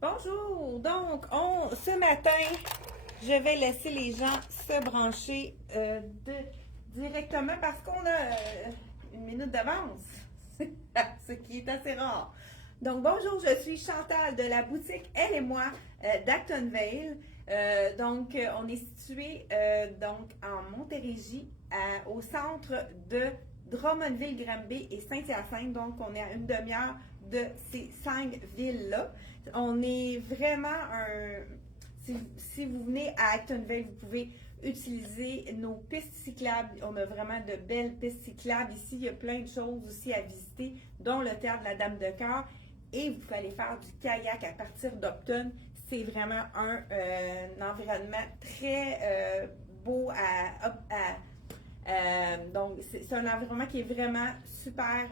Bonjour! Donc, ce matin, je vais laisser les gens se brancher directement parce qu'on a une minute d'avance, ce qui est assez rare. Donc, bonjour, je suis Chantal de la boutique Elle et moi d'Actonville. On est situé donc en Montérégie, au centre de Drummondville-Granby et Saint-Hyacinthe. Donc, on est à une demi-heure de ces 5 villes-là. On est vraiment un... Si vous venez à Actonville, vous pouvez utiliser nos pistes cyclables. On a vraiment de belles pistes cyclables ici. Il y a plein de choses aussi à visiter, dont le théâtre de la Dame de Cœur. Et vous pouvez aller faire du kayak à partir d'Upton. C'est vraiment un environnement très beau donc, c'est un environnement qui est vraiment super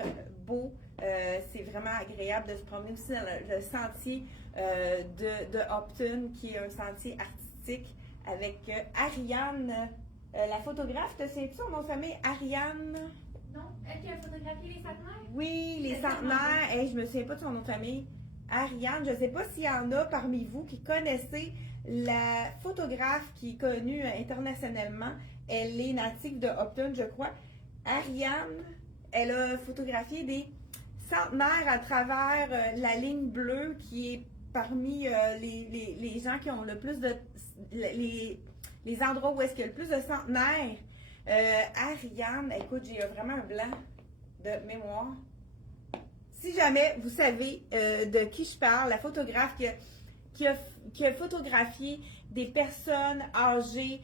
beau. C'est vraiment agréable de se promener aussi dans le sentier de Upton, qui est un sentier artistique avec Ariane, la photographe. Te souviens-tu son nom de famille? Ariane? Non, elle qui a photographié les centenaires? Oui, les centenaires. Hey, je me souviens pas de son nom de famille. Ariane, je ne sais pas s'il y en a parmi vous qui connaissez la photographe qui est connue internationalement. Elle est native de Upton, je crois. Ariane, elle a photographié des centenaires à travers la ligne bleue qui est parmi les gens qui ont le plus de... les endroits où est-ce qu'il y a le plus de centenaires. Ariane, écoute, j'ai vraiment un blanc de mémoire. Si jamais vous savez de qui je parle, la photographe qui a photographié des personnes âgées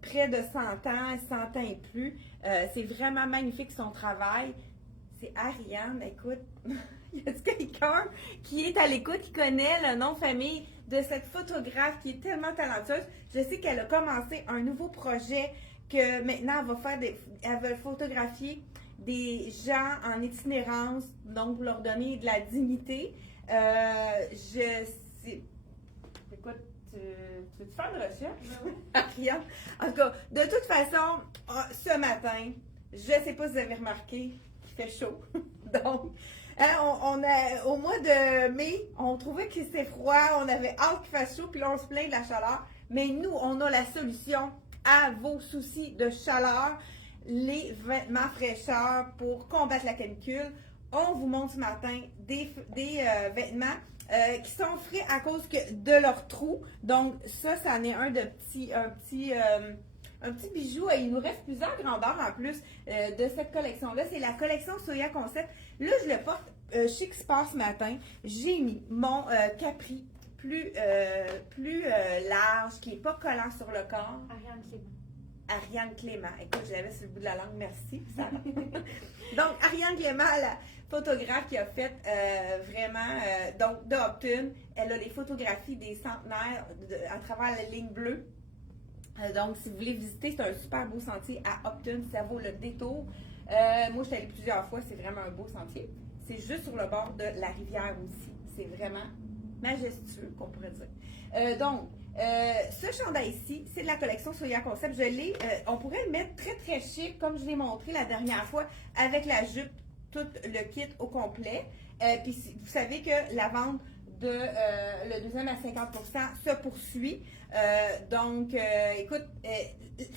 près de 100 ans, 100 ans et plus, c'est vraiment magnifique son travail. C'est Ariane, écoute, y a-t-il quelqu'un qui est à l'écoute, qui connaît le nom de famille de cette photographe qui est tellement talentueuse? Je sais qu'elle a commencé un nouveau projet que maintenant elle va photographier des gens en itinérance, donc pour leur donner de la dignité. Écoute, tu veux-tu faire de recherche? Oui. Rien. En tout cas, de toute façon, ce matin, je ne sais pas si vous avez remarqué qu'il fait chaud. Donc, au mois de mai, on trouvait qu'il c'était froid, on avait hâte qu'il fasse chaud, puis là, on se plaint de la chaleur. Mais nous, on a la solution à vos soucis de chaleur, les vêtements fraîcheur pour combattre la canicule. On vous montre ce matin des vêtements qui sont frais à cause de leur trou. Donc ça en est un petit bijou. Il nous reste plusieurs grandeurs en plus de cette collection-là. C'est la collection Soya Concept. Là, je le porte chic sport ce matin. J'ai mis mon capri plus large, qui n'est pas collant sur le corps. Ariane Clément. Ariane Clément. Écoute, je l'avais sur le bout de la langue, merci. Donc, Ariane Clément, la photographe qui a fait donc de Upton, elle a les photographies des centenaires à travers la ligne bleue. Donc, si vous voulez visiter, c'est un super beau sentier à Upton, ça vaut le détour. Moi, je suis allée plusieurs fois, c'est vraiment un beau sentier. C'est juste sur le bord de la rivière aussi. C'est vraiment majestueux, qu'on pourrait dire. Ce chandail-ci, c'est de la collection Soya Concept. On pourrait le mettre très très chic, comme je l'ai montré la dernière fois, avec la jupe, tout le kit au complet. Puis vous savez que la vente de le deuxième à 50% se poursuit. Écoute,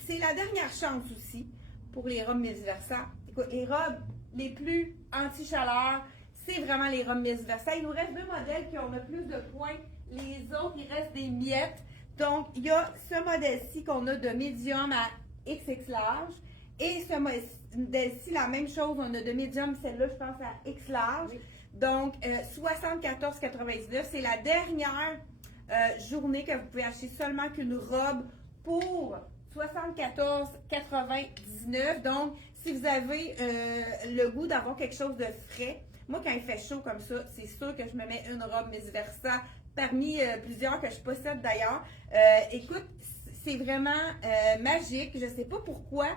c'est la dernière chance aussi pour les robes Miss Versa. Écoute, les robes les plus anti-chaleur, c'est vraiment les robes Miss Versa. Il nous reste 2 modèles qui ont le plus de points. Les autres, il reste des miettes. Donc, il y a ce modèle-ci qu'on a de médium à XX large. Et ce modèle-ci, la même chose, on a de médium, celle-là, je pense, à X large. Oui. Donc, 74,99. C'est la dernière journée que vous pouvez acheter seulement qu'une robe pour 74,99. Donc, si vous avez le goût d'avoir quelque chose de frais, moi, quand il fait chaud comme ça, c'est sûr que je me mets une robe Miss Versa parmi plusieurs que je possède d'ailleurs. Écoute, c'est vraiment magique. Je ne sais pas pourquoi.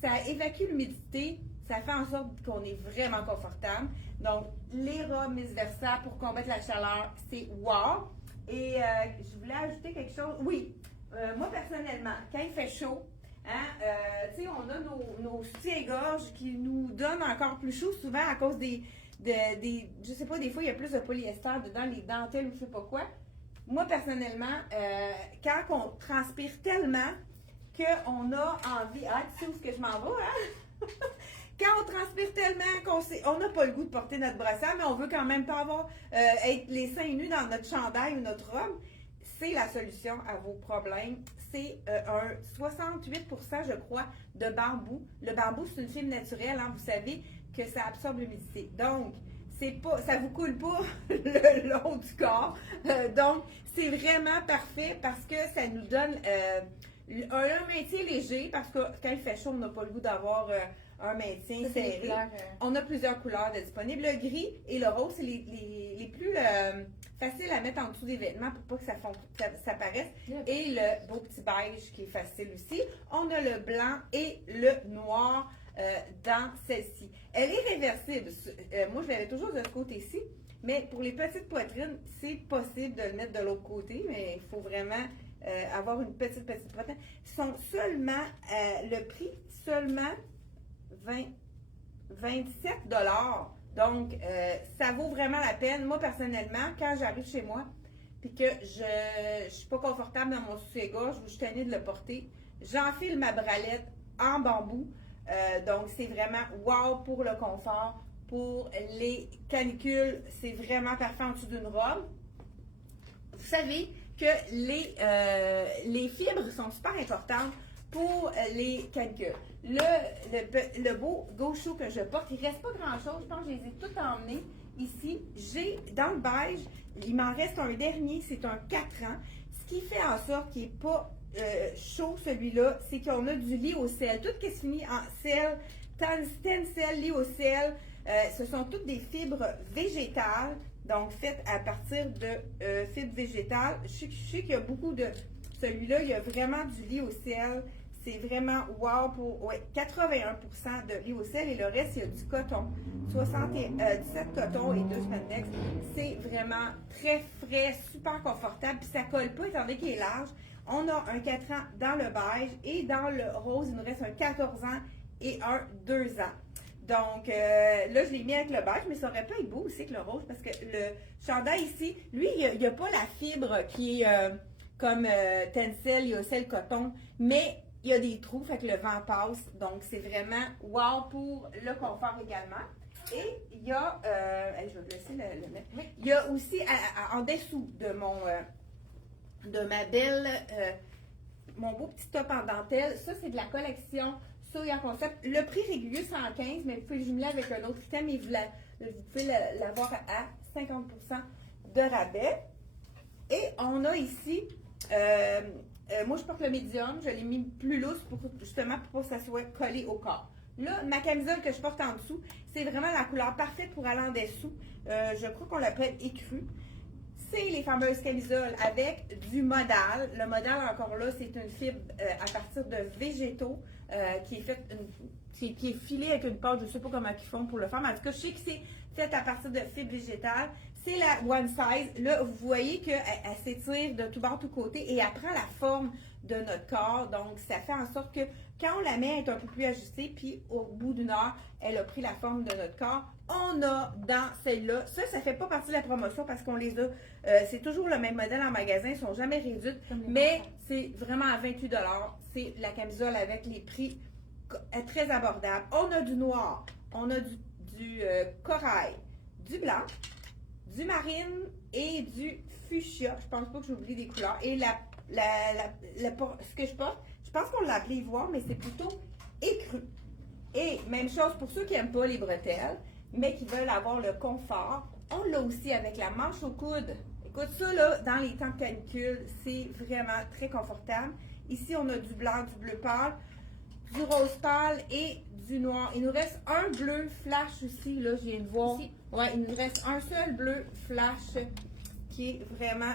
Ça évacue l'humidité. Ça fait en sorte qu'on est vraiment confortable. Donc, les robes Miss Versa pour combattre la chaleur, c'est wow. Et je voulais ajouter quelque chose. Oui, moi personnellement, quand il fait chaud, tu sais, on a nos soutiens-gorge qui nous donnent encore plus chaud souvent à cause des je sais pas, des fois, il y a plus de polyester dedans, les dentelles ou je sais pas quoi. Moi, personnellement, quand on transpire tellement qu'on a envie... Ah, tu sais où est-ce que je m'en vais, hein? Quand on transpire tellement on n'a pas le goût de porter notre brassière, mais on veut quand même pas avoir être les seins nus dans notre chandail ou notre robe, c'est la solution à vos problèmes. C'est un 68%, je crois, de bambou. Le bambou, c'est une fibre naturelle, hein, vous savez que ça absorbe l'humidité. Donc, ça vous coule pas le long du corps. Donc, c'est vraiment parfait parce que ça nous donne un maintien léger parce que quand il fait chaud, on n'a pas le goût d'avoir un maintien serré. On a plusieurs couleurs de disponibles. Le gris et le rose, c'est les plus faciles à mettre en dessous des vêtements pour pas que ça paraisse. Et le beau petit beige qui est facile aussi. On a le blanc et le noir dans celle-ci. Elle est réversible. Moi, je l'avais toujours de ce côté-ci. Mais pour les petites poitrines, c'est possible de le mettre de l'autre côté, mais il faut vraiment avoir une petite poitrine. Ils sont seulement, le prix, seulement 27 $. Donc, ça vaut vraiment la peine. Moi, personnellement, quand j'arrive chez moi, puis que je suis pas confortable dans mon soutien-gorge ou je suis tannée de le porter, j'enfile ma bralette en bambou. Donc, c'est vraiment wow pour le confort. Pour les canicules, c'est vraiment parfait en dessous d'une robe. Vous savez que les fibres sont super importantes pour les canicules. Le beau gaucho que je porte, il ne reste pas grand-chose. Je pense que je les ai toutes emmenés ici. J'ai, dans le beige, il m'en reste un dernier, c'est un 4 ans. Ce qui fait en sorte qu'il n'est pas chaud, celui-là, c'est qu'on a du lyocell. Tout ce qui se finit en sel, tencel, lyocell, ce sont toutes des fibres végétales, donc faites à partir de fibres végétales. Je sais qu'il y a beaucoup de... Celui-là, il y a vraiment du lyocell. C'est vraiment wow pour 81% de lyocell et le reste, il y a du coton. 17 cotons et 2 spandex. C'est vraiment très frais, super confortable. Puis ça colle pas étant donné qu'il est large. On a un 4 ans dans le beige et dans le rose, il nous reste un 14 ans et un 2 ans. Donc, là, je l'ai mis avec le beige, mais ça aurait pas été beau aussi que le rose parce que le chandail ici, lui, il n'y a pas la fibre qui est comme tencel, lyocell, coton, mais il y a des trous, fait que le vent passe. Donc, c'est vraiment wow pour le confort également. Et il y a, je vais vous laisser le mettre. Il y a aussi en dessous de mon beau petit top en dentelle. Ça, c'est de la collection Soya Concept. Le prix régulier, 115, mais vous pouvez le jumeler avec un autre item et vous pouvez l'avoir à 50% de rabais. Et on a ici, moi je porte le médium, je l'ai mis plus lousse justement pour que ça soit collé au corps. Là, ma camisole que je porte en dessous, c'est vraiment la couleur parfaite pour aller en dessous. Je crois qu'on l'appelle écru. C'est les fameuses camisoles avec du modal. Le modal, encore là, c'est une fibre à partir de végétaux qui est faite, qui est filée avec une pâte. Je ne sais pas comment ils font pour le faire, mais en tout cas, je sais que c'est fait à partir de fibres végétales. C'est la one size. Là, vous voyez qu'elle s'étire de tout bord, tout côté et elle prend la forme de notre corps. Donc, ça fait en sorte que quand on la met, elle est un peu plus ajustée. Puis, au bout d'une heure, elle a pris la forme de notre corps. On a dans celle-là, ça ne fait pas partie de la promotion parce qu'on les a, c'est toujours le même modèle en magasin, ils ne sont jamais réduits, mais c'est vraiment à 28 $. C'est la camisole avec les prix très abordables. On a du noir, on a du corail, du blanc, du marine et du fuchsia. Je pense pas que j'oublie des couleurs. Et ce que je porte, je pense qu'on l'a appelé ivoire, mais c'est plutôt écru. Et même chose pour ceux qui n'aiment pas les bretelles, mais qui veulent avoir le confort. On l'a aussi avec la manche au coude. Écoute, ça, là, dans les temps de canicule, c'est vraiment très confortable. Ici, on a du blanc, du bleu pâle, du rose pâle et du noir. Il nous reste un bleu flash aussi, là, je viens de voir. Ici. Ouais, il nous reste un seul bleu flash qui est vraiment...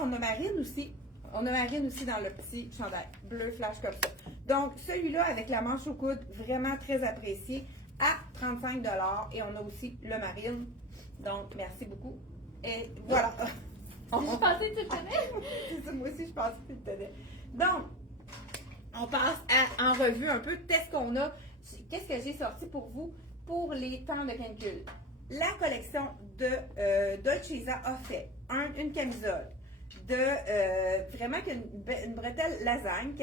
on a marine aussi. On a marine aussi dans le petit chandail. Bleu flash comme ça. Donc, celui-là, avec la manche au coude, vraiment très apprécié, à 35 $. Et on a aussi le marine. Donc, merci beaucoup. Et voilà. Je pensais que tu le connais. Moi aussi, je pensais que tu le connais. Donc, on passe en revue un peu qu'est-ce qu'on a, qu'est-ce que j'ai sorti pour vous pour les temps de canicule. la collection de Dolce Vita a fait une camisole de vraiment une bretelle lasagne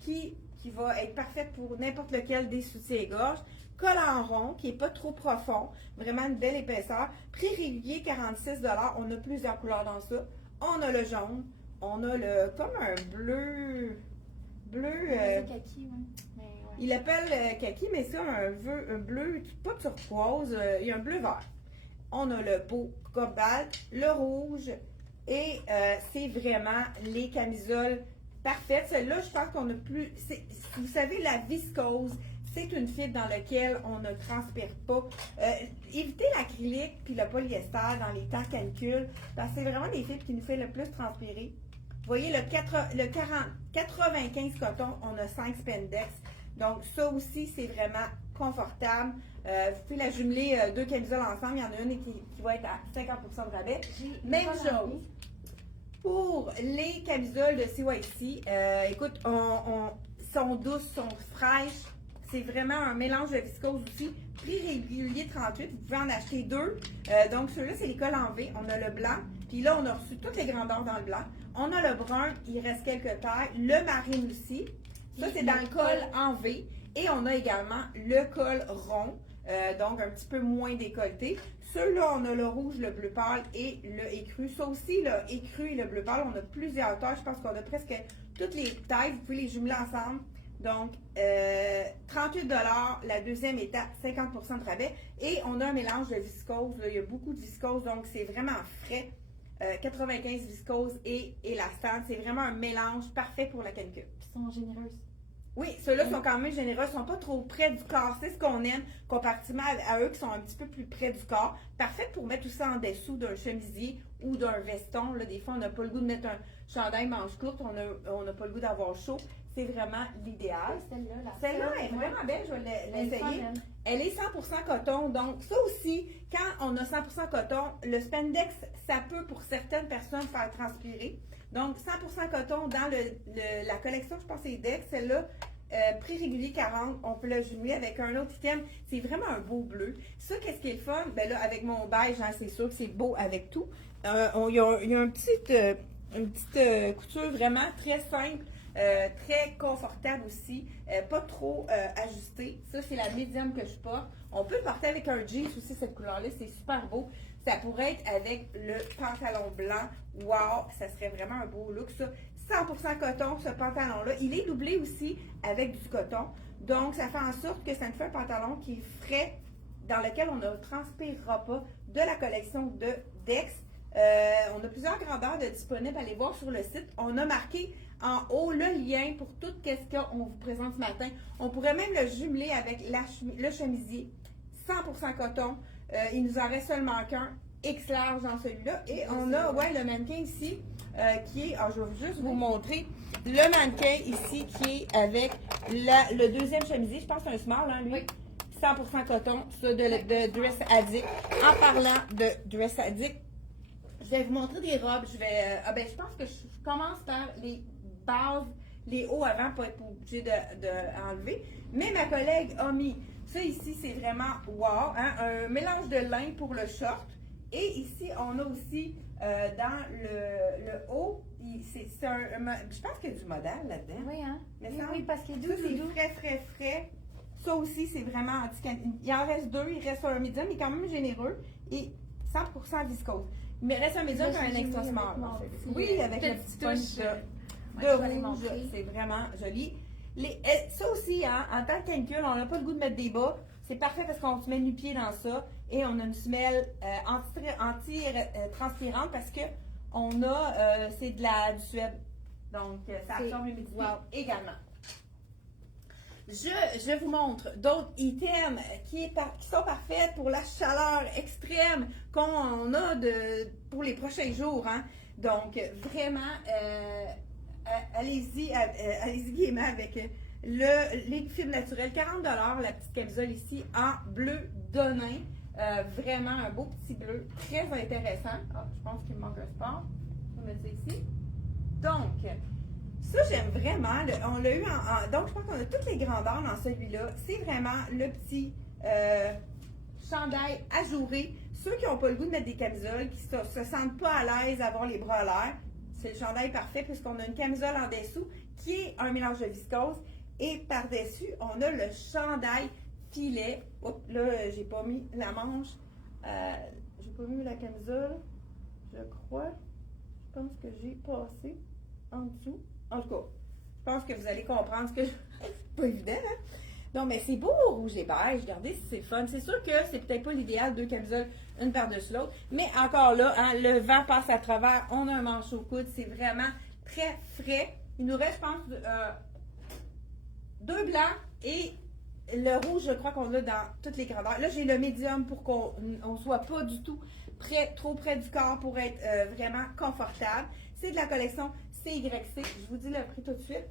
qui va être parfaite pour n'importe lequel des soutiens-gorge. Col en rond, qui n'est pas trop profond, vraiment une belle épaisseur. Prix régulier, 46 $. On a plusieurs couleurs dans ça. On a le jaune, on a le comme un bleu. C'est kaki, oui. Ouais. Il l'appelle kaki, mais c'est un bleu, pas turquoise, il y a un bleu vert. On a le beau cobalt, le rouge, et c'est vraiment les camisoles parfaites. Celle-là, je pense qu'on a plus. Vous savez, la viscose, c'est une fibre dans laquelle on ne transpire pas. Évitez l'acrylique puis le polyester dans les temps canicule, parce que c'est vraiment les fibres qui nous fait le plus transpirer. Vous voyez, le 95 coton, on a 5 spandex. Donc, ça aussi, c'est vraiment confortable. Vous pouvez la jumeler deux camisoles ensemble. Il y en a une qui va être à 50% de rabais. Même chose pour les camisoles de CYC. Écoute, sont douces, sont fraîches. C'est vraiment un mélange de viscose aussi. Prix régulier 38, vous pouvez en acheter deux. Donc, ceux-là, c'est les cols en V. On a le blanc. Puis là, on a reçu toutes les grandeurs dans le blanc. On a le brun, il reste quelques tailles. Le marine aussi. Ça, c'est dans le col en V. Et on a également le col rond, donc un petit peu moins décolleté. Ceux-là, on a le rouge, le bleu pâle et le écru. Ça aussi, le écru et le bleu pâle, on a plusieurs tailles. Je pense qu'on a presque toutes les tailles. Vous pouvez les jumeler ensemble. Donc, 38 $. La deuxième est à 50% de rabais. Et on a un mélange de viscose. Là, il y a beaucoup de viscose, donc c'est vraiment frais. 95 viscose et élastane. C'est vraiment un mélange parfait pour la canicule. Ils sont généreuses. Oui, ceux-là sont quand même généreux, ils sont pas trop près du corps. C'est ce qu'on aime, comparativement à eux qui sont un petit peu plus près du corps. Parfait pour mettre tout ça en dessous d'un chemisier ou d'un veston. Là, des fois, on n'a pas le goût de mettre un chandail manche courte, on n'a pas le goût d'avoir chaud. C'est vraiment l'idéal. Celle-là est vraiment belle, je vais l'essayer. Elle est 100% coton, donc ça aussi, quand on a 100% coton, le spandex, ça peut pour certaines personnes faire transpirer. Donc 100% coton dans la collection, je pense que c'est Dex, celle-là, prix régulier 40, on peut la jumeler avec un autre item. C'est vraiment un beau bleu. Ça, qu'est-ce qui est le fun? Ben là, avec mon beige, hein, c'est sûr que c'est beau avec tout. Il y a une petite couture vraiment très simple. Très confortable aussi, pas trop ajusté. Ça, c'est la médium que je porte. On peut le porter avec un jeans aussi, cette couleur-là, c'est super beau. Ça pourrait être avec le pantalon blanc. Wow, ça serait vraiment un beau look, ça. 100% coton, ce pantalon-là. Il est doublé aussi avec du coton. Donc, ça fait en sorte que ça nous fait un pantalon qui est frais, dans lequel on ne transpirera pas, de la collection de Dex. On a plusieurs grandeurs de disponibles. Allez voir sur le site. On a marqué en haut le lien pour tout ce qu'on vous présente ce matin. On pourrait même le jumeler avec le chemisier. 100% coton. Il nous en reste seulement qu'un. X large dans celui-là. Et on a le mannequin ici qui est... je vais juste vous montrer le mannequin ici qui est avec le deuxième chemisier. Je pense que c'est un small, hein, lui. Oui. 100% coton, ça de Dress Addict. En parlant de Dress Addict, je vais vous montrer des robes. Je pense que je commence par les bases, les hauts avant, pas être obligé d'enlever. Mais ma collègue a mis ça ici, c'est vraiment wow, hein, un mélange de lin pour le short. Et ici, on a aussi dans le haut, je pense qu'il y a du modèle là-dedans. Oui, hein? Oui, parce qu'il est doux, c'est frais. Ça aussi, c'est vraiment anti-canicule. Il en reste deux, il reste un médium, il est quand même généreux et 100% viscose. Il me reste un médium et un extra small. Oui, avec la petite touche de rouge, c'est vraiment joli. Ça aussi, hein, en tant que canicule, on n'a pas le goût de mettre des bas. C'est parfait parce qu'on se met nu-pied dans ça et on a une semelle anti-transpirante parce que c'est du suède. Donc, ça absorbe l'humidité également. Je vous montre d'autres items qui sont parfaits pour la chaleur extrême qu'on a pour les prochains jours. Hein. Donc, vraiment, allez-y gaiement avec les fibres naturelles. 40 $, la petite camisole ici en bleu donnin. Vraiment un beau petit bleu, très intéressant. Je pense qu'il me manque un sport. Je vais mettre ça ici. Donc, ça, j'aime vraiment. On l'a eu donc, je pense qu'on a toutes les grandeurs dans celui-là. C'est vraiment le petit chandail ajouré. Ceux qui n'ont pas le goût de mettre des camisoles, qui se sentent pas à l'aise à avoir les bras à l'air, c'est le chandail parfait puisqu'on a une camisole en dessous qui est un mélange de viscose. Et par-dessus, on a le chandail filet. Oups, là, j'ai pas mis la manche. J'ai pas mis la camisole, je crois. Je pense que j'ai passé en dessous. En tout cas, je pense que vous allez comprendre ce que je... C'est pas évident, hein? Non, mais c'est beau au rouge et beige. Regardez si c'est fun. C'est sûr que c'est peut-être pas l'idéal, 2 camisoles, une par-dessus l'autre. Mais encore là, hein, le vent passe à travers. On a un manche au coude. C'est vraiment très frais. Il nous reste, je pense, 2 blancs et le rouge, je crois qu'on l'a dans toutes les grandeurs. Là, j'ai le médium pour qu'on ne soit pas du tout trop près du corps pour être vraiment confortable. C'est de la collection CYC. Je vous dis le prix tout de suite.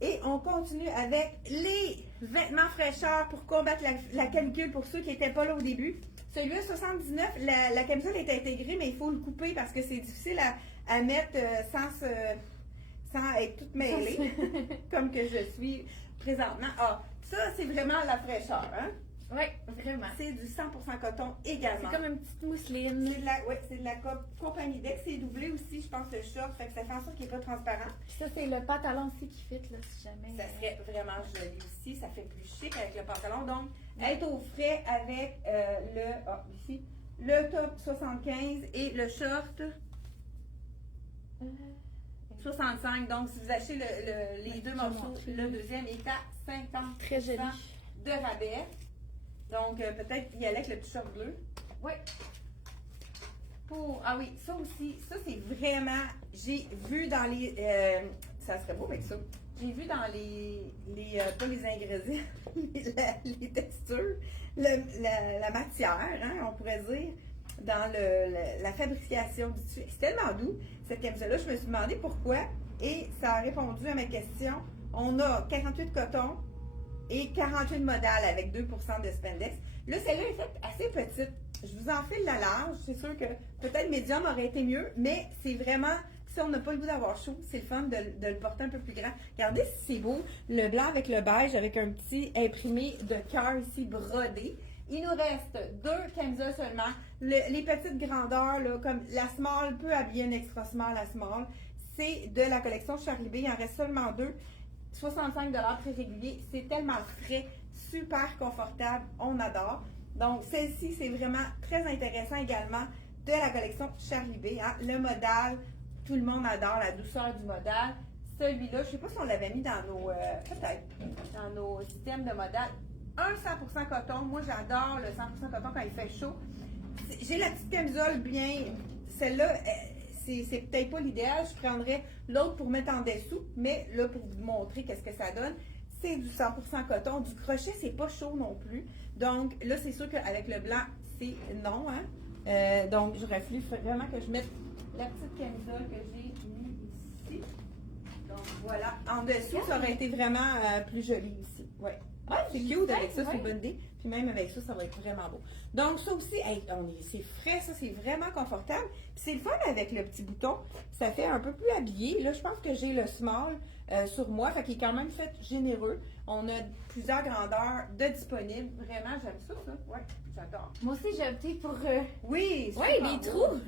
Et on continue avec les vêtements fraîcheurs pour combattre la canicule pour ceux qui n'étaient pas là au début. Celui-là, 79, la camisole est intégrée, mais il faut le couper parce que c'est difficile à mettre sans être toute mêlée, comme que je suis présentement. Ah, ça, c'est vraiment la fraîcheur, hein? Oui, vraiment. C'est du 100% coton également. C'est comme une petite mousseline. C'est de la compagnie Dex. C'est doublé aussi, je pense, le short. Fait que ça fait en sorte qu'il n'est pas transparent. Ça, c'est le pantalon aussi qui fit, là, si jamais. Ça serait vraiment joli aussi. Ça fait plus chic avec le pantalon. Donc, être au frais avec le top 75 et le short 65. Donc, si vous achetez les deux morceaux, le deuxième est à 50% Très joli. de rabais. Donc, peut-être y aller avec le petit short bleu. Oui. Ah oui, ça aussi, ça c'est vraiment, j'ai vu dans les, ça serait beau avec ça, j'ai vu dans pas les ingrédients, les textures, la matière, hein, on pourrait dire, dans la fabrication du tissu. C'est tellement doux, cette camisole-là, je me suis demandé pourquoi, et ça a répondu à ma question. On a 48 coton et 48 modal avec 2% de spandex. Là, celle-là est faite assez petite. Je vous en file la large. C'est sûr que peut-être médium aurait été mieux, mais c'est vraiment, si on n'a pas le goût d'avoir chaud, c'est le fun de le porter un peu plus grand. Regardez si c'est beau, le blanc avec le beige, avec un petit imprimé de cœur ici brodé. Il nous reste 2 camisoles seulement. Les petites grandeurs, là, comme la small peut habiller une extra small, la small. C'est de la collection Charlie B. Il en reste seulement 2. 65$ très régulier. C'est tellement frais, super confortable. On adore. Donc, celle-ci, c'est vraiment très intéressant également de la collection Charlie B. Hein. Le modal, tout le monde adore la douceur du modal. Celui-là, je ne sais pas si on l'avait mis dans nos, peut-être, dans nos systèmes de modal. Un 100% coton. Moi, j'adore le 100% coton quand il fait chaud. J'ai la petite camisole bien. Celle-là, c'est peut-être pas l'idéal. Je prendrais l'autre pour mettre en dessous. Mais là, pour vous montrer qu'est-ce que ça donne, c'est du 100% coton. Du crochet, c'est pas chaud non plus. Donc, là, c'est sûr qu'avec le blanc, c'est non. Hein? Donc, j'aurais fallu vraiment que je mette la petite camisole que j'ai mis ici. Donc, voilà. En dessous, ça aurait été vraiment plus joli ici. Ouais. Ah, c'est cute avec ça, c'est une bonne idée. Puis même avec ça, ça va être vraiment beau. Donc ça aussi, hey, c'est frais, ça, c'est vraiment confortable. Puis c'est le fun avec le petit bouton. Ça fait un peu plus habillé. Là, je pense que j'ai le small sur moi, fait qu'il est quand même fait généreux. On a plusieurs grandeurs de disponibles. Vraiment, j'aime ça, ça. Ouais, j'adore. Moi aussi, j'ai opté pour... Oui, oui, les trous.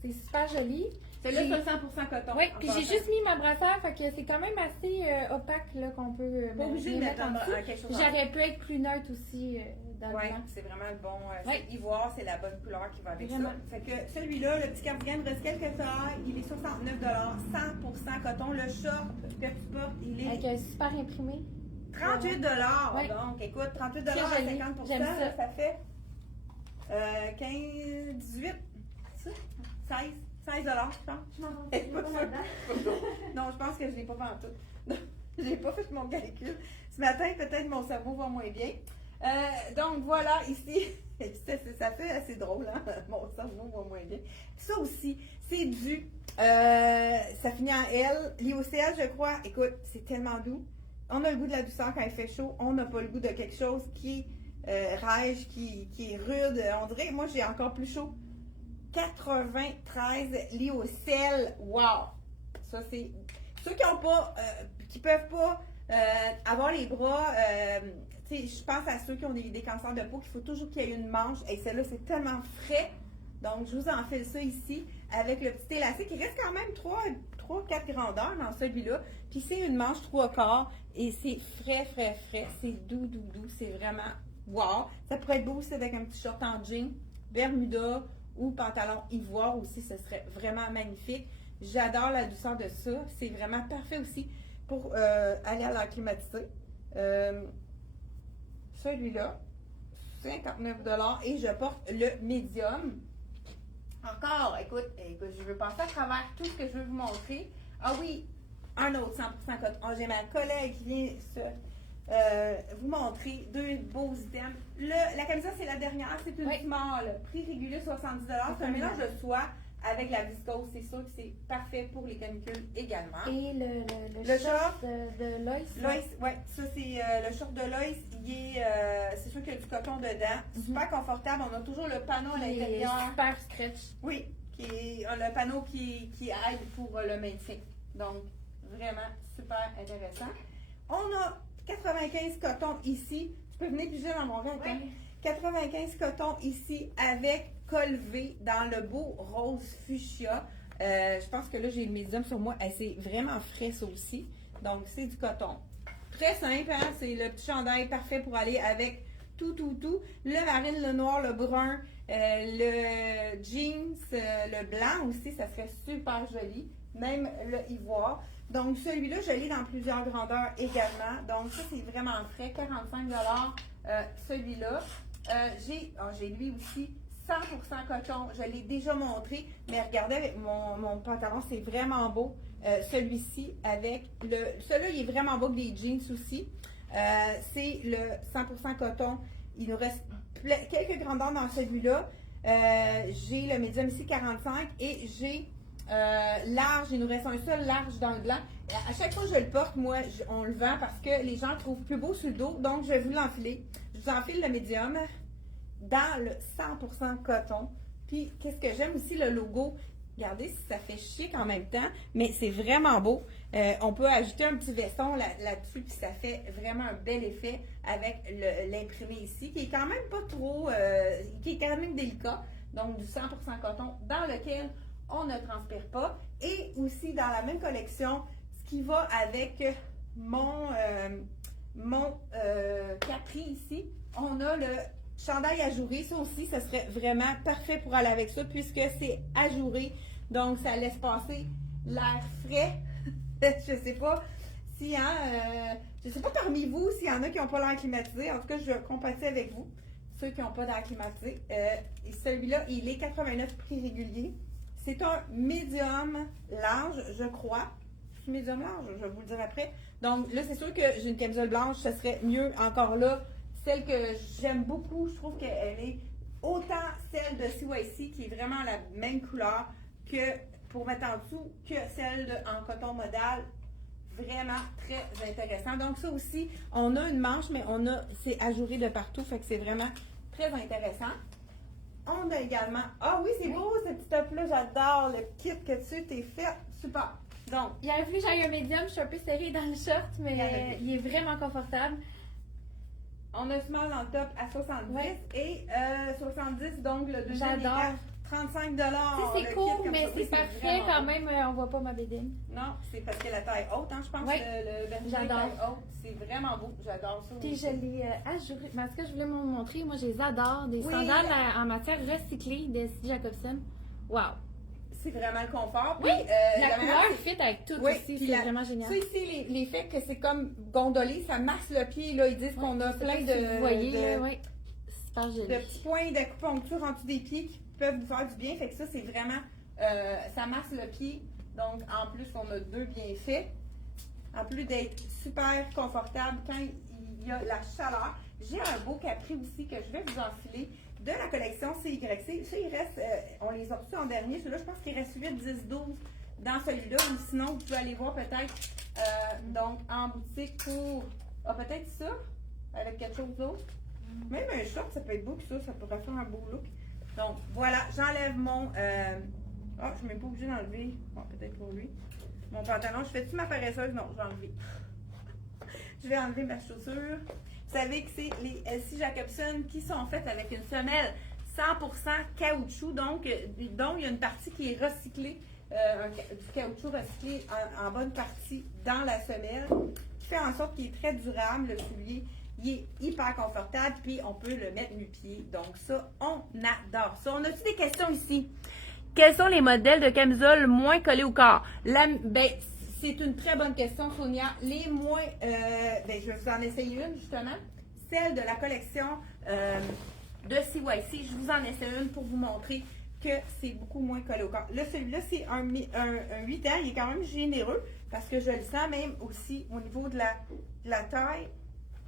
C'est super joli. Celle-là, c'est 100% coton. Oui, puis j'ai juste mis ma brassière, fait que c'est quand même assez opaque là, qu'on peut pas obligé de mettre en dessous. J'aurais pu être plus neutre aussi dans le blanc. Oui, c'est vraiment le bon. Ivoire, c'est la bonne couleur qui va avec vraiment. Ça. Fait que celui-là, le petit cardigan, il reste quelques tailles. Il est 69$, 100% coton. Le short que tu portes, il est... Avec un super imprimé. 38$. Ouais. Donc, écoute, 38$ à 50$, ça fait 15, 18, 16. 16$, je pense. Non, je pense que je ne l'ai pas fait en tout. Je n'ai pas fait mon calcul. Ce matin, peut-être mon cerveau va moins bien. Donc voilà, ici, ça fait assez drôle, hein? Mon cerveau va moins bien. Ça aussi, c'est du, ça finit en L, l'IOCL, je crois. Écoute, c'est tellement doux. On a le goût de la douceur quand il fait chaud. On n'a pas le goût de quelque chose qui rage, qui est rude. On dirait, moi, j'ai encore plus chaud. 93 l'IOCL. Wow! Ça, c'est... Ceux qui ont pas, qui peuvent pas avoir les bras, tu sais, je pense à ceux qui ont des cancers de peau qu'il faut toujours qu'il y ait une manche. Et celle-là, c'est tellement frais. Donc, je vous enfile ça ici avec le petit élastique. Il reste quand même 3-4 grandeurs dans celui-là. Puis, c'est une manche 3/4 et c'est frais, frais, frais. C'est doux, doux, doux. C'est vraiment wow. Ça pourrait être beau aussi avec un petit short en jean, bermuda ou pantalon ivoire aussi. Ce serait vraiment magnifique. J'adore la douceur de ça. C'est vraiment parfait aussi pour aller à l'air climatisé. Celui-là, 59 $ et je porte le médium. Encore, écoute, je veux passer à travers tout ce que je veux vous montrer. Ah oui, un autre 100% coton. Oh, j'ai ma collègue qui vient vous montrer deux beaux items. La camisole, c'est la dernière, c'est une small. Prix régulier 70 $. C'est un mélange de soie avec la viscose. C'est sûr que c'est parfait pour les canicules également. Et le short de Lois. Lois, oui, ça c'est le short de Lois. C'est sûr qu'il y a du coton dedans. Super confortable. On a toujours le panneau à l'intérieur. Super stretch. Oui, le panneau qui aide pour le maintien. Donc, vraiment super intéressant. On a 95 cotons ici. Tu peux venir piger dans mon verre. Oui. 95 cotons ici avec col V dans le beau rose fuchsia. Je pense que là, j'ai le médium sur moi. C'est vraiment frais, ça aussi. Donc, c'est du coton. Très simple, hein? C'est le petit chandail parfait pour aller avec tout. Le marine, le noir, le brun, le jeans, le blanc aussi, ça serait super joli. Même le ivoire. Donc, celui-là, je l'ai dans plusieurs grandeurs également. Donc, ça, c'est vraiment frais. 45 $, celui-là. J'ai lui aussi 100% coton. Je l'ai déjà montré. Mais regardez, avec mon pantalon, c'est vraiment beau. Celui-ci, avec celui-là, il est vraiment beau avec des jeans aussi. C'est le 100% coton. Il nous reste quelques grandeurs dans celui-là. J'ai le médium ici, 45. Et j'ai large, il nous reste un seul large dans le blanc. À chaque fois que je le porte, moi, on le vend parce que les gens le trouvent plus beau sur le dos. Donc, je vais vous l'enfiler. Je vous enfile le médium dans le 100% coton. Puis, qu'est-ce que j'aime aussi, le logo. Regardez si ça fait chic en même temps, mais c'est vraiment beau. On peut ajouter un petit veston là-dessus, puis ça fait vraiment un bel effet avec l'imprimé ici, qui est quand même pas trop, qui est quand même délicat. Donc, du 100% coton dans lequel on ne transpire pas. Et aussi, dans la même collection, ce qui va avec mon capri ici, on a le chandail ajouré. Ça aussi, ça serait vraiment parfait pour aller avec ça, puisque c'est ajouré. Donc, ça laisse passer l'air frais. Je sais pas si, je sais pas parmi vous s'il y en a qui n'ont pas l'air climatisé. En tout cas, je compatis avec vous, ceux qui n'ont pas d'air climatisé. Et celui-là, il est 89 prix régulier. C'est un médium large, je crois. Médium large, je vais vous le dire après. Donc là, c'est sûr que j'ai une camisole blanche, ce serait mieux encore là. Celle que j'aime beaucoup, je trouve qu'elle est autant celle de CYC qui est vraiment la même couleur que pour mettre en dessous que celle en coton modal. Vraiment très intéressant. Donc ça aussi, on a une manche, mais c'est ajouré de partout, fait que c'est vraiment très intéressant. On a également, ah oui, c'est beau ce petit top-là, j'adore le kit que tu t'es fait, super. Donc, il aurait fallu que j'aille un médium, je suis un peu serrée dans le short, mais il est vraiment confortable. On a small dans le top à 70 et 70, donc le deuxième est à 35 $. C'est court, mais c'est parfait quand même, on voit pas ma bédaine. Non, c'est parce que la taille haute, hein, je pense, le berger taille haute, c'est vraiment beau, j'adore ça. Puis je l'ai ajouré, mais en tout cas, je voulais vous montrer, moi je les adore, des sandales en matière recyclée de Steve Jacobson. Wow! C'est vraiment le confort. Oui, la couleur fit avec tout aussi, c'est vraiment génial. Ça ici, l'effet que c'est comme gondolé, ça masse le pied, là, ils disent qu'on a plein de, vous voyez, super joli. De petits points d'acupuncture en dessous des pieds qui peuvent vous faire du bien, fait que ça, c'est vraiment, ça masse le pied, donc en plus, on a deux bienfaits, en plus d'être super confortable quand il y a la chaleur. J'ai un beau capri aussi que je vais vous enfiler de la collection CYC. Ça, il reste, on les a reçus en dernier. Celui-là, je pense qu'il reste 8, 10, 12 dans celui-là. Ou sinon, vous pouvez aller voir peut-être donc en boutique pour peut-être ça, avec quelque chose d'autre. Même un short, ça peut être beau que ça pourrait faire un beau look. Donc, voilà, j'enlève mon... je ne suis même pas obligée d'enlever. Bon, peut-être pour lui. Mon pantalon, je fais-tu ma paresseuse? Non, je vais enlever. Je vais enlever ma chaussure. Vous savez que c'est les LC Jacobson qui sont faites avec une semelle 100% caoutchouc, donc dont il y a une partie qui est recyclée, du caoutchouc recyclé en bonne partie dans la semelle, qui fait en sorte qu'il est très durable, le soulier. Il est hyper confortable, puis on peut le mettre nu-pied. Donc ça, on adore ça. On a-tu des questions ici? Quels sont les modèles de camisoles moins collés au corps? C'est une très bonne question, Sonia. Les moins, je vais vous en essayer une, justement. Celle de la collection de CYC. Je vous en essaie une pour vous montrer que c'est beaucoup moins collé au corps. Là, celui-là, c'est un 8 ans. Il est quand même généreux parce que je le sens même aussi au niveau de la taille.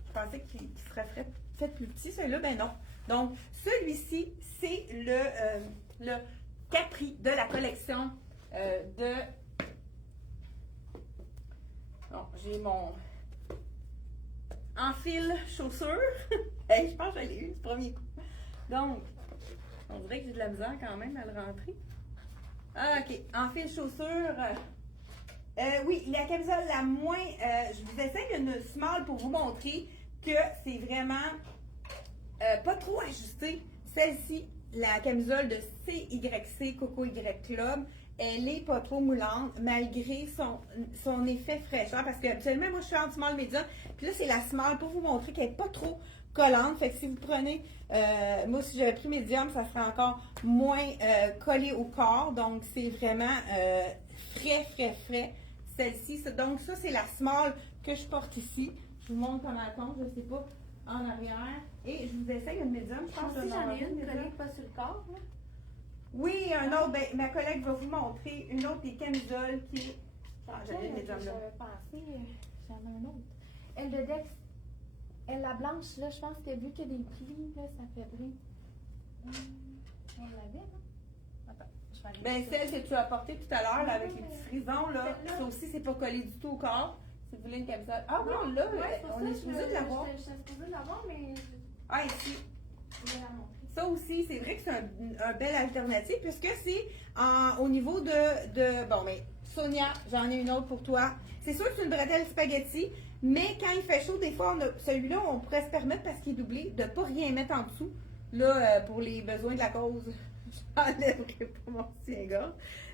Je pensais qu'il serait fait plus petit. Celui-là, ben non. Donc, celui-ci, c'est le Capri de la collection de... Bon, j'ai mon enfile chaussure. Je pense que je l'ai eu du premier coup. Donc, on dirait que j'ai de la misère quand même à le rentrer. Ah, OK. Enfile chaussure. Oui, la camisole la moins... je vous essaie une small pour vous montrer que c'est vraiment pas trop ajusté. Celle-ci, la camisole de CYC Coco Y Club, elle est pas trop moulante malgré son effet fraîcheur parce que habituellement, moi je suis en small médium, puis là c'est la small pour vous montrer qu'elle n'est pas trop collante. Fait que si vous prenez, moi si j'avais pris médium, ça serait encore moins collé au corps. Donc c'est vraiment frais celle-ci. Donc ça c'est la small que je porte ici. Je vous montre comment elle tombe, je ne sais pas, en arrière. Et je vous essaye une médium. Je pense Si que j'en ai une collée pas sur le corps, là. Oui, un autre. Ben, ma collègue va vous montrer une autre des camisoles qui est. Ah, j'avais une médium là. J'avais pensé, j'en ai un autre. Elle de Dex, elle la blanche, là, je pense que vu qu'il y a des plis, là, ça fait briller. On l'avait, non? Attends, je vais aller. Ben, celle que tu as portée tout à l'heure, là, avec les petits frisons, là, ça aussi, c'est pas collé du tout au corps. Si vous voulez une camisole. Ah oui, on l'a, on est supposé de l'avoir. Je suis supposée de l'avoir, mais Ah, ici. je vais la montrer. Ça aussi, c'est vrai que c'est un bel alternative puisque c'est au niveau bon, mais Sonia, j'en ai une autre pour toi. C'est sûr que c'est une bretelle spaghetti, mais quand il fait chaud, des fois, celui-là, on pourrait se permettre, parce qu'il est doublé, de ne pas rien mettre en dessous. Là, pour les besoins de la cause, j'enlèverai pas mon tien-gorge.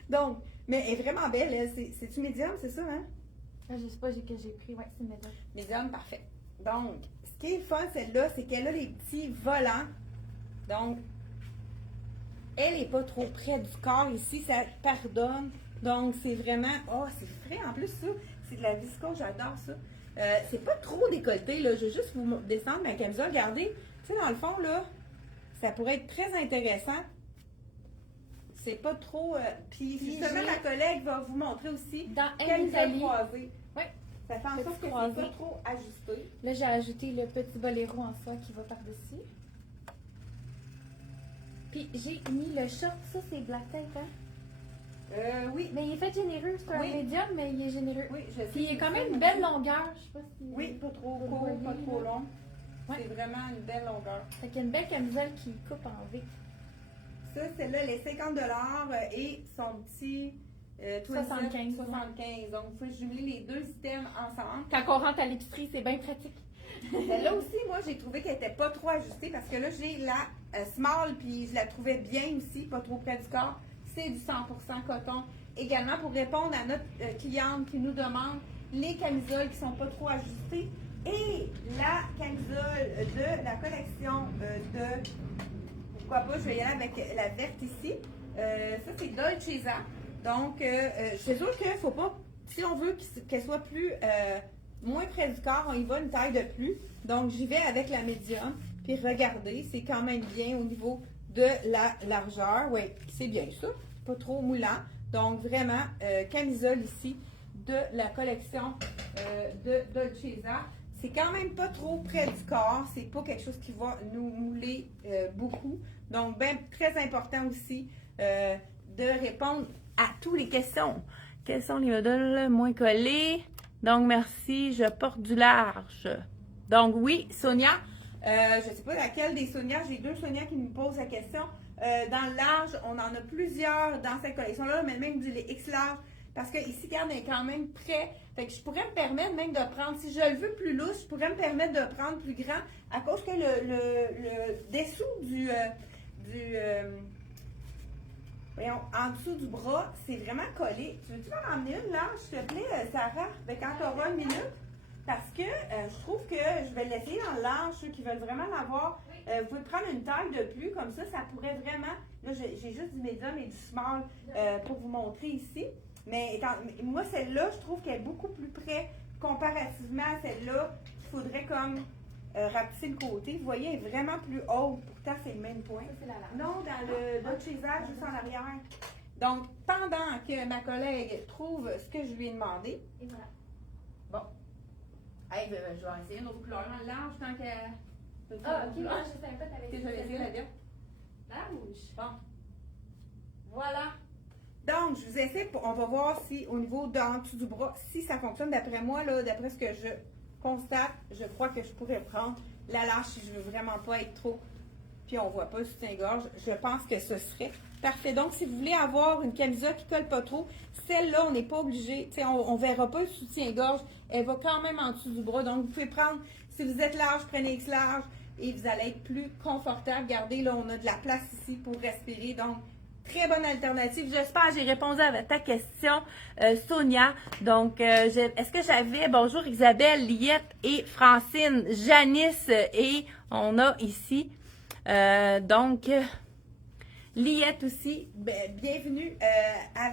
Donc, mais elle est vraiment belle, elle. C'est-tu médium, c'est ça, hein? Je sais pas que j'ai pris, ouais, c'est médium. Médium, parfait. Donc, ce qui est fun, celle-là, c'est qu'elle a les petits volants. Donc, elle n'est pas trop près du corps ici, ça pardonne. Donc, c'est vraiment... Oh, c'est frais en plus, ça. C'est de la viscose, j'adore ça. C'est pas trop décolleté, là. Je vais juste vous descendre ma camisole. Regardez, tu sais, dans le fond, là, ça pourrait être très intéressant. C'est pas trop... Puis, justement, ma collègue va vous montrer aussi dans camisole croisée. Oui. Ça fait en sorte que c'est pas trop ajusté. Là, j'ai ajouté le petit boléro en soie qui va par-dessus. Puis j'ai mis le short, ça c'est Black Tape, hein? Oui. Mais il est fait généreux, c'est un médium, mais il est généreux. Oui, je sais. Puis il est quand même une belle longueur, je sais pas si... Oui, pas trop court, pas trop long. Ouais. C'est vraiment une belle longueur. Fait qu'il y a une belle camisole qui coupe en V. Ça, celle-là, elle est 50$ et son petit 75. 75. Donc, vous pouvez jumeler les deux items ensemble. Quand on rentre à l'épicerie, c'est bien pratique. Celle-là aussi, moi, j'ai trouvé qu'elle n'était pas trop ajustée parce que là, j'ai la small, puis je la trouvais bien aussi, pas trop près du corps. C'est du 100% coton. Également, pour répondre à notre cliente qui nous demande les camisoles qui ne sont pas trop ajustées et la camisole de la collection de... Pourquoi pas, je vais y aller avec la verte ici. Ça, c'est Dolcezza. Donc, je suis sûre qu'il ne faut pas... Si on veut qu'elle soit plus... moins près du corps, on y va une taille de plus. Donc, j'y vais avec la médium. Puis, regardez, c'est quand même bien au niveau de la largeur. Oui, c'est bien ça. Pas trop moulant. Donc, vraiment, camisole ici de la collection de Dolcezza. C'est quand même pas trop près du corps. C'est pas quelque chose qui va nous mouler beaucoup. Donc, ben, très important aussi de répondre à toutes les questions. Quels sont les modèles moins collés? Donc, merci, je porte du large. Donc, oui, Sonia, je ne sais pas laquelle des Sonia, j'ai deux Sonia qui me posent la question. Dans le large, on en a plusieurs dans cette collection-là, mais même du X large, Parce que ici, regarde, elle est quand même près. Fait que je pourrais me permettre même de prendre, si je le veux plus lousse, je pourrais me permettre de prendre plus grand à cause que le dessous voyons, en dessous du bras, c'est vraiment collé. Tu veux-tu m'en emmener une large, s'il te plaît, Sarah? Ben, quand tu auras une minute. Parce que je trouve que je vais l'essayer dans le large, ceux qui veulent vraiment l'avoir. Vous pouvez prendre une taille de plus, comme ça pourrait vraiment. Là, j'ai juste du médium et du small pour vous montrer ici. Mais moi, celle-là, je trouve qu'elle est beaucoup plus près comparativement à celle-là. Il faudrait comme rapetisser le côté. Vous voyez, elle est vraiment plus haute. Pourtant, c'est le même point. Ça, c'est la large. Non, dans le bas de chez elle, juste en arrière. Donc, pendant que ma collègue trouve ce que je lui ai demandé, Et voilà. bon. Hey, je vais essayer une autre couleur dans le large tant qu'elle. Ah, ok, moi, je savais pas t'avais Que je vais essayer la dernière. La rouge. Bon. Voilà. Donc, je vous essaie, on va voir si au niveau d'en dessous du bras, si ça fonctionne. D'après moi, là, d'après ce que je constate, je crois que je pourrais prendre la large si je veux vraiment pas être trop. Puis on voit pas le soutien-gorge. Je pense que ce serait parfait. Donc, si vous voulez avoir une camisole qui colle pas trop, celle-là, on n'est pas obligé. On verra pas le soutien-gorge. Elle va quand même en dessous du bras. Donc, vous pouvez prendre, si vous êtes large, prenez X large et vous allez être plus confortable. Regardez, là, on a de la place ici pour respirer. Donc, très bonne alternative. J'espère que j'ai répondu à ta question, Sonia. Donc, est-ce que j'avais, bonjour Isabelle, Liette et Francine, Janice et on a ici, donc, Liette aussi, bienvenue à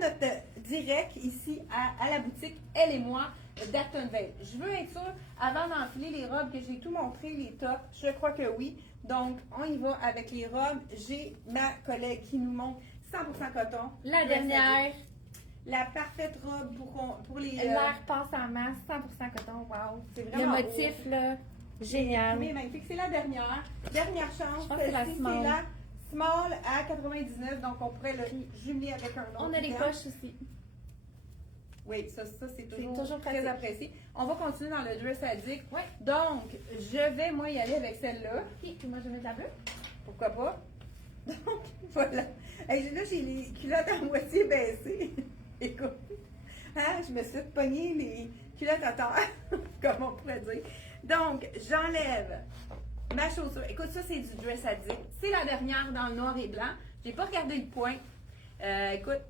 notre direct ici à la boutique Elle et moi d'Actonville. Je veux être sûre, avant d'enfiler les robes, que j'ai tout montré, les tops. Je crois que oui. Donc, on y va avec les robes. J'ai ma collègue qui nous montre 100% coton. La dernière. La parfaite robe pour les... L'air passe en masse, 100% coton, wow. C'est Le vraiment motif, beau. là, génial. Mais magnifique. C'est la dernière. Dernière chance. Je pense que c'est la Celle-ci, small. c'est la small à 99. Donc, on pourrait le jumeler avec un autre. On a les item. poches aussi. Oui, ça c'est toujours toujours très pratique. apprécié. On va continuer dans le dress addict. Oui. Donc, je vais, moi, y aller avec celle-là. Et puis moi, je vais mettre la bleue. Pourquoi pas? Donc, voilà. Hey, là, j'ai les culottes à moitié baissées. Écoute, hein, je me suis pogné les culottes à terre, comme on pourrait dire. Donc, j'enlève ma chaussure. Écoute, ça, c'est du dress addict. C'est la dernière dans le noir et blanc. J'ai pas regardé le point. Écoute,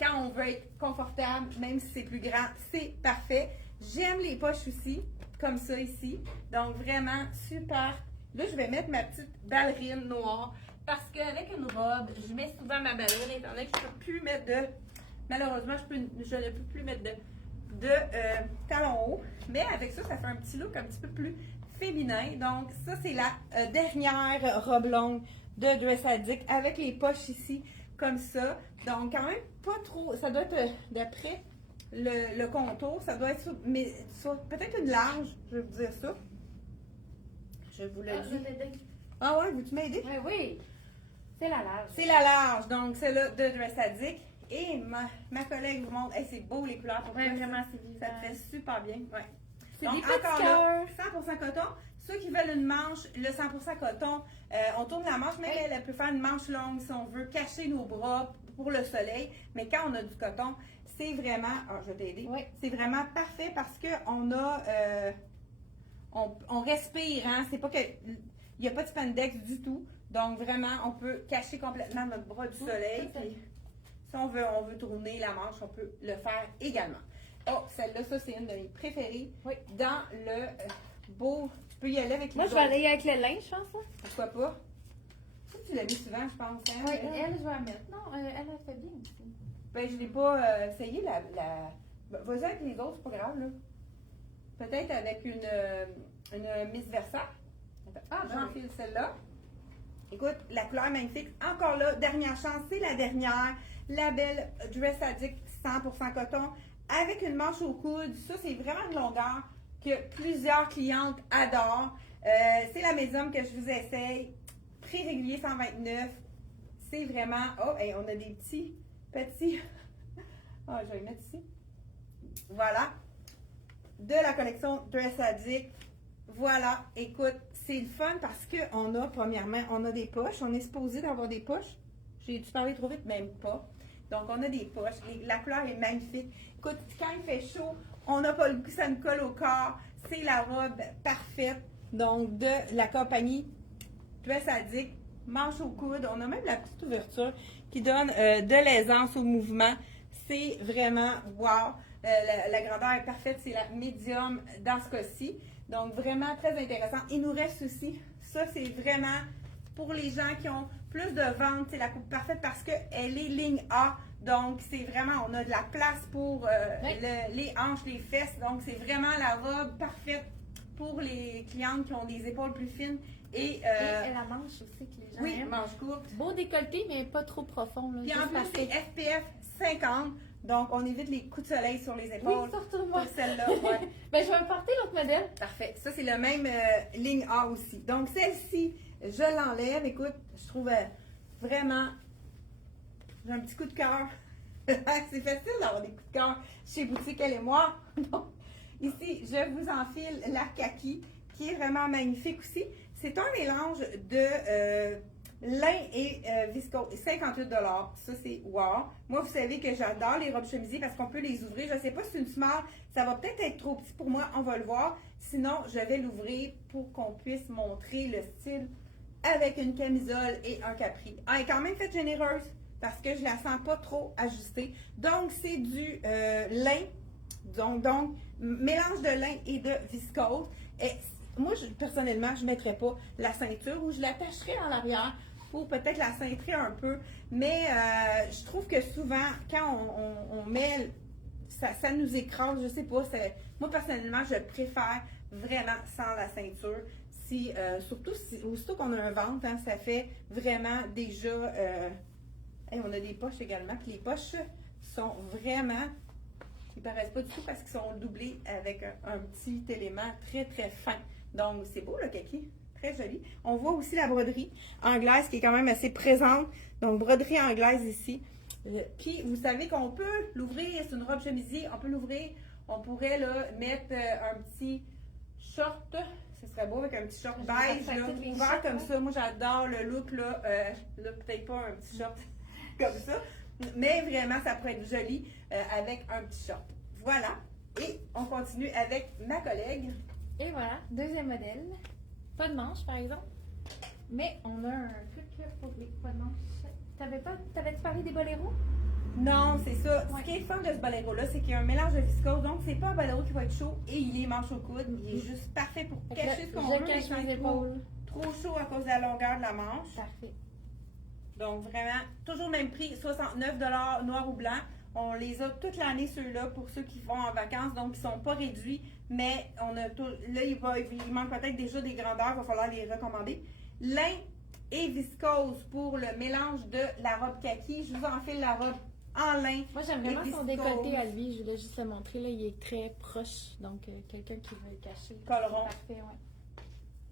quand on veut être confortable, même si c'est plus grand, c'est parfait. J'aime les poches aussi, comme ça ici. Donc, vraiment, super. Là, je vais mettre ma petite ballerine noire parce qu'avec une robe, je mets souvent ma ballerine étant donné que je ne peux plus mettre de... Malheureusement, je ne peux plus mettre de talons hauts. Mais avec ça, ça fait un petit look un petit peu plus féminin. Donc, ça, c'est la dernière robe longue de Dress Addict avec les poches ici, comme ça. Donc, quand même, pas trop. Ça doit être d'après le contour. Ça doit être sur peut-être une large, je vais vous dire ça. Je vous le Je vais dis. t'aider. Ah ouais, veux-tu m'aider? Oui, oui. C'est la large. C'est la large, donc celle-là de Dress Addict. Et ma collègue vous montre, hey, c'est beau les couleurs pour Oui, toi, vraiment, ça. c'est vivant. Ça te fait super bien. Ouais. C'est Donc, des petits encore là, cœurs. 100% coton. Ceux qui veulent une manche, le 100% coton, on tourne la manche, mais elle peut faire une manche longue si on veut cacher nos bras pour le soleil. Mais quand on a du coton, c'est vraiment, je vais t'aider, Oui. c'est vraiment parfait parce qu'on a, on respire, hein, c'est pas que, il n'y a pas de spandex du tout. Donc vraiment, on peut cacher complètement notre bras du soleil. tout à fait. Puis, si on veut tourner la manche, on peut le faire également. Oh, celle-là, ça c'est une de mes préférées. Oui. Dans le beau, tu peux y aller avec les Moi, je vais autres. aller avec le linge, je pense. Là. Pourquoi pas? Ça, tu l'as mis souvent, je pense. Hein? Oui, elle, je vais la mettre. Non, elle a fait bien aussi. Ben, je l'ai pas essayé. Ben, vas-y avec les autres, c'est pas grave, là. Peut-être avec une Miss Versa. Ah, ben J'enfile celle-là. Écoute, la couleur est magnifique. Encore là, dernière chance, c'est la dernière. La belle Dress Addict 100% coton avec une manche au coude. Ça, c'est vraiment une longueur que plusieurs clientes adorent. C'est la Médium que je vous essaye. Prix régulier 129. C'est vraiment... Oh, hey, on a des petits... Oh, je vais les mettre ici. Voilà. De la collection Dress Addict. Voilà. Écoute, c'est le fun parce qu'on a, premièrement, on a des poches. On est supposé d'avoir des poches. J'ai-tu parlé trop vite? Même pas. Donc, on a des poches. La couleur est magnifique. Écoute, quand il fait chaud, on n'a pas le goût, ça nous colle au corps. C'est la robe parfaite. Donc, de la compagnie Dress Addict, manche au coude. On a même la petite ouverture qui donne de l'aisance au mouvement. C'est vraiment wow. La grandeur est parfaite. C'est la médium dans ce cas-ci. Donc, vraiment très intéressant. Il nous reste aussi, ça, c'est vraiment pour les gens qui ont plus de ventre. C'est la coupe parfaite parce qu'elle est ligne A. Donc, c'est vraiment, on a de la place pour les hanches, les fesses. Donc, c'est vraiment la robe parfaite pour les clientes qui ont des épaules plus fines. Et la manche aussi que les gens oui, aiment. manche courte. Beau décolleté, mais pas trop profond. Là, Puis en plus, c'est FPF 50. Donc, on évite les coups de soleil sur les épaules. Oui, surtout moi. Pour celle-là, ouais. Ben, je vais me porter l'autre modèle. Parfait. Ça, c'est le même ligne A aussi. Donc, celle-ci, je l'enlève. Écoute, je trouve vraiment... J'ai un petit coup de cœur. C'est facile d'avoir des coups de cœur chez Boutique Elle et moi. Donc, ici, je vous enfile la kaki, qui est vraiment magnifique aussi. C'est un mélange de lin et viscose. 58 $. Ça, c'est wow. Moi, vous savez que j'adore les robes chemisiers parce qu'on peut les ouvrir. Je ne sais pas si c'est une small. Ça va peut-être être trop petit pour moi. On va le voir. Sinon, je vais l'ouvrir pour qu'on puisse montrer le style avec une camisole et un capri. Ah, elle est quand même faite généreuse parce que je la sens pas trop ajustée. Donc, c'est du lin. Donc, mélange de lin et de viscose. Et moi, personnellement, je ne mettrais pas la ceinture ou je l'attacherais en arrière pour peut-être la cintrer un peu. Mais je trouve que souvent, quand on met, ça nous écrase, je sais pas. Moi, personnellement, je préfère vraiment sans la ceinture. Surtout aussitôt qu'on a un ventre, hein, ça fait vraiment déjà... on a des poches également. Puis les poches sont vraiment... Ils paraissent pas du tout parce qu'ils sont doublés avec un petit élément très, très fin. Donc, c'est beau le kaki. Très joli. On voit aussi la broderie anglaise qui est quand même assez présente. Donc, broderie anglaise ici. Puis, vous savez qu'on peut l'ouvrir. C'est une robe chemisier. On peut l'ouvrir. On pourrait là, mettre un petit short. Ce serait beau avec un petit short beige. Là, ouvert comme ça. Moi, j'adore le look. Là, peut-être pas un petit short comme ça. Mais vraiment, ça pourrait être joli avec un petit short. Voilà. Et on continue avec ma collègue. Et voilà, deuxième modèle. Pas de manche, par exemple. Mais on a un truc pour les pas de manche. T'avais-tu parlé des boléros? Non, c'est ça. Ouais. Ce qui est fun de ce boléro-là, c'est qu'il y a un mélange de viscose. Donc, c'est pas un boléro qui va être chaud et il est manche au coude. Il est juste parfait pour cacher ce qu'on veut. Je cache mais mes sans épaules. trop chaud à cause de la longueur de la manche. Parfait. Donc, vraiment, toujours le même prix, 69 $ noir ou blanc. On les a toute l'année, ceux-là, pour ceux qui vont en vacances, donc ils ne sont pas réduits, mais on a tout, là, il manque peut-être déjà des grandeurs, il va falloir les recommander. Lin et viscose pour le mélange de la robe kaki. Je vous enfile la robe en lin. Moi, j'aime vraiment et son viscose. décolleté à lui. Je voulais juste le montrer. Là, il est très proche. Donc, quelqu'un qui veut le cacher. Colleron. Parfait, ouais.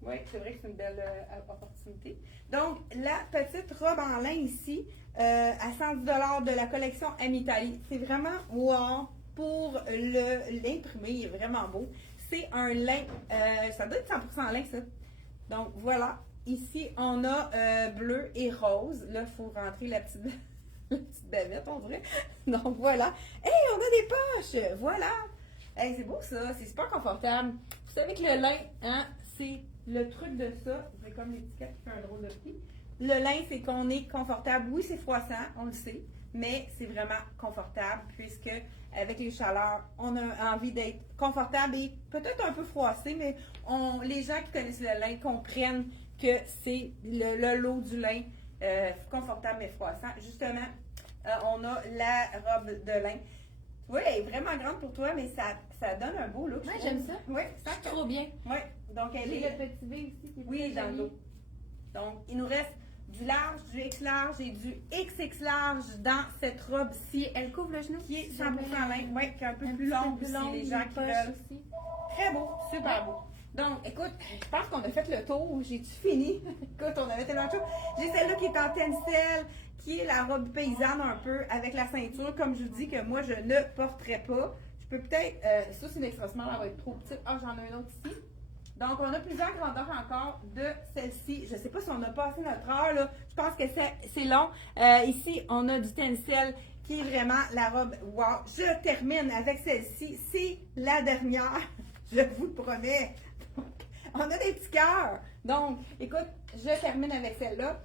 Oui, c'est vrai que c'est une belle opportunité. Donc, la petite robe en lin ici, à 110 $ de la collection Amitali. C'est vraiment wow pour l'imprimer. Il est vraiment beau. C'est un lin, ça doit être 100% lin, ça. Donc, voilà. Ici, on a bleu et rose. Là, il faut rentrer la petite bavette, on dirait. Donc, voilà. Hey, on a des poches! Voilà! Hey, c'est beau, ça. C'est super confortable. Vous savez que le lin, hein, c'est le truc de ça. C'est comme l'étiquette qui fait un drôle de prix. Le lin, c'est qu'on est confortable. Oui, c'est froissant, on le sait, mais c'est vraiment confortable puisque avec les chaleurs, on a envie d'être confortable et peut-être un peu froissé, mais les gens qui connaissent le lin comprennent que c'est le lot du lin confortable mais froissant. Justement, on a la robe de lin. Oui, elle est vraiment grande pour toi, mais ça donne un beau look. Ouais, j'aime ça. Oui, ça C'est trop bien. Oui, donc elle J'ai est. le petit V ici. Qui est Oui, très dans le joli. dos. Donc, il nous reste du large, du X large et du XX large dans cette robe-ci. Elle couvre le genou. Qui est 100% lin, oui, qui est un peu Un plus petit peu longue plus aussi, longue, les gens les qui poches veulent. aussi. Très beau, super beau. Donc, écoute, je pense qu'on a fait le tour. J'ai-tu fini? Écoute, on avait tellement de choses. J'ai celle-là qui est en tencel, qui est la robe paysanne un peu, avec la ceinture, comme je vous dis, que moi, je ne porterai pas. Je peux peut-être... ça, c'est une extra small, elle va être trop petite. Ah, j'en ai une autre ici. Donc, on a plusieurs grandeurs encore de celle-ci. Je ne sais pas si on a passé notre heure, là. Je pense que c'est long. Ici, on a du tencel qui qui est vraiment la robe wow. Je termine avec celle-ci. C'est la dernière, je vous le promets. Donc, on a des petits cœurs. Donc, écoute, je termine avec celle-là.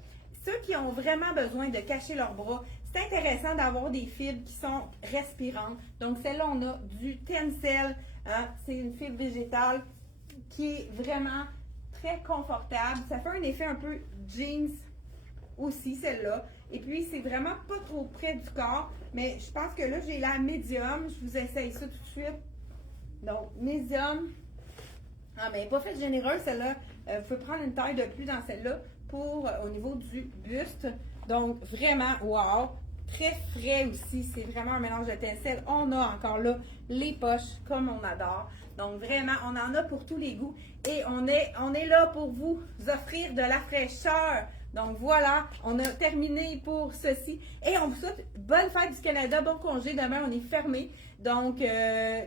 Ceux qui ont vraiment besoin de cacher leurs bras, c'est intéressant d'avoir des fibres qui sont respirantes. Donc, celle-là, on a du Tencel. Hein? C'est une fibre végétale qui est vraiment très confortable. Ça fait un effet un peu jeans aussi, celle-là. Et puis, c'est vraiment pas trop près du corps. Mais je pense que là, j'ai la médium. Je vous essaye ça tout de suite. Donc, médium. Ah, mais pas faite généreuse, celle-là. Vous pouvez prendre une taille de plus dans celle-là pour au niveau du buste. Donc, vraiment, wow! Très frais aussi. C'est vraiment un mélange de tencel. On a encore là les poches comme on adore. Donc, vraiment, on en a pour tous les goûts. Et on est là pour vous offrir de la fraîcheur. Donc, voilà, on a terminé pour ceci. Et on vous souhaite bonne fête du Canada, bon congé. Demain, on est fermé. Donc,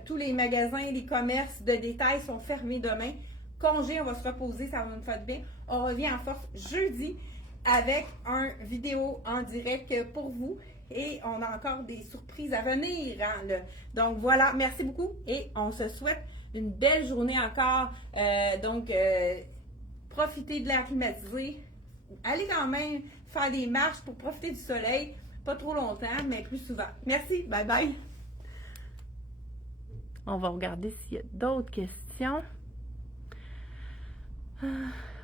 tous les magasins, les commerces de détail sont fermés demain. Congé, on va se reposer, ça va nous faire bien. On revient en force jeudi avec un vidéo en direct pour vous. Et on a encore des surprises à venir. Hein, donc voilà, merci beaucoup et on se souhaite une belle journée encore. Profitez de l'air climatisé. Allez quand même faire des marches pour profiter du soleil. Pas trop longtemps, mais plus souvent. Merci, bye bye. On va regarder s'il y a d'autres questions.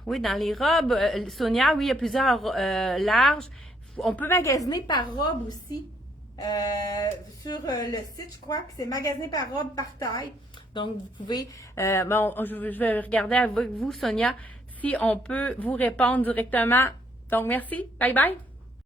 Oui, dans les robes, Sonia, oui, il y a plusieurs larges. On peut magasiner par robe aussi. Sur le site, je crois que c'est magasiné par robe, par taille. Donc, vous pouvez... je vais regarder avec vous, Sonia, si on peut vous répondre directement. Donc, merci. Bye bye.